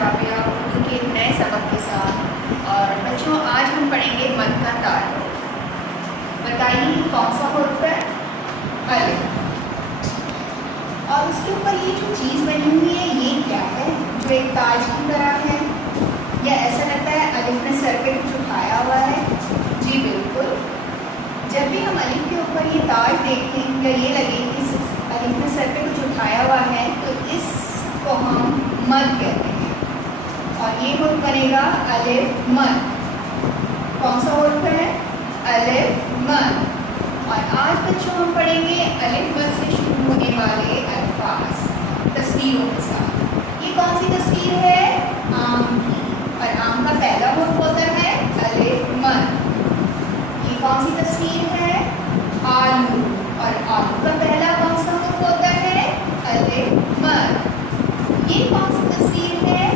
رابعہ اردو کے نئے سبق کے ساتھ۔ اور بچوں آج ہم پڑھیں گے مد کا تعارف۔ بتائیے کون سا حرف ہے؟ الف۔ اور اس کے اوپر یہ جو چیز بنی ہوئی ہے یہ کیا ہے جو ایک تاج کی طرح ہے؟ یا ایسا لگتا ہے الف نے سر پہ کچھ اٹھایا ہوا ہے؟ جی بالکل، جب بھی ہم الف کے اوپر یہ تاج دیکھتے ہیں یا یہ لگے کہ الف نے سر پہ کچھ اٹھایا ہوا ہے تو اس کو ہم مد کہتے ہیں۔ اور یہ حرف بنے گا الف مد۔ کون سا حرف ہے؟ الف مد۔ اور آج بچوں ہم پڑھیں گے الف مد سے شروع ہونے والے الفاظ تصویروں کے ساتھ۔ یہ کون سی تصویر ہے؟ آم کی۔ اور آم کا پہلا حرف ہوتا ہے الف مد۔ یہ کون سی تصویر ہے؟ آلو۔ اور آلو کا پہلا کون سا حرف ہوتا ہے؟ الف مد۔ یہ کون سی تصویر ہے؟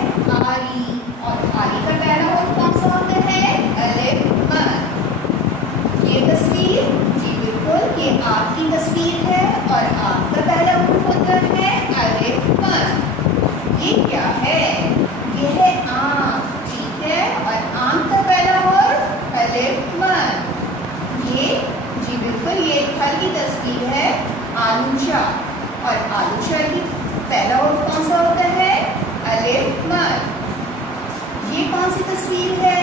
آری۔ اور آری کا پہلا حرف کون سا ہوتا ہے؟ الف مد۔ یہ تصویر جی بالکل یہ آپ کی تصویر ہے اور آپ کا پہلا حرف ہوتا ہے الف مد۔ یہ کیا ہے؟ یہ ہے آم، ٹھیک ہے، اور آم کا پہلا حرف الف مد۔ یہ جی بالکل یہ پھل کی تصویر ہے آلوچا، اور آلوچا کی پہلا حرف کون سا ہوتا ہے؟ الف مد۔ یہ کون سی تصویر ہے؟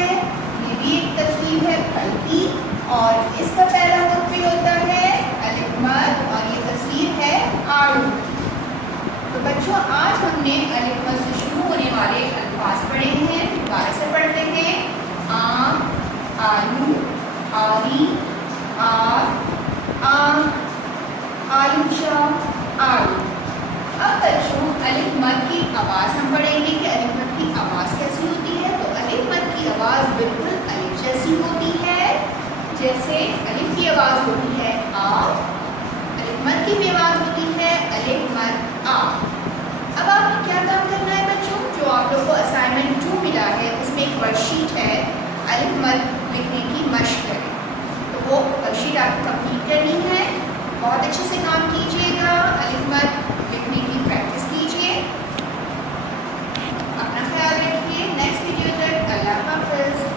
یہ بھی ایک تصویر ہے پھل کی اور اس کا پہلا حرف بھی ہوتا ہے الف مد، اور یہ تصویر ہے آڑو۔ تو بچوں آج ہم نے الف مد سے شروع ہونے والے الفاظ پڑھے ہیں، دوبارہ سے پڑھتے ہیں۔ آم، آلو، آری، آم، آلوچا، آڑو۔ اب بچوں الف مد کی آواز ہم پڑھیں گے کہ الف مد کی آواز کیسی ہوتی ہے۔ تو الف مد کی آواز بالکل الف جیسی ہوتی ہے، جیسے الف کی آواز ہوتی ہے آ، الف مد کی بھی آواز ہوتی ہے الف مد آ۔ اب آپ نے کیا کام کرنا ہے بچوں؟ جو آپ لوگ کو اسائنمنٹ 2 ملا ہے اس میں ایک ورک شیٹ ہے الف مد لکھنے کی مشق کریں، تو وہ ورک شیٹ آپ کو کمپلیٹ کرنی ہے۔ بہت اچھے سے کام کیجیے گا، الف مد لکھنے کی پریکٹس کیجیے۔ اپنا خیال رکھیے، نیکسٹ ویڈیو تک اللہ حافظ۔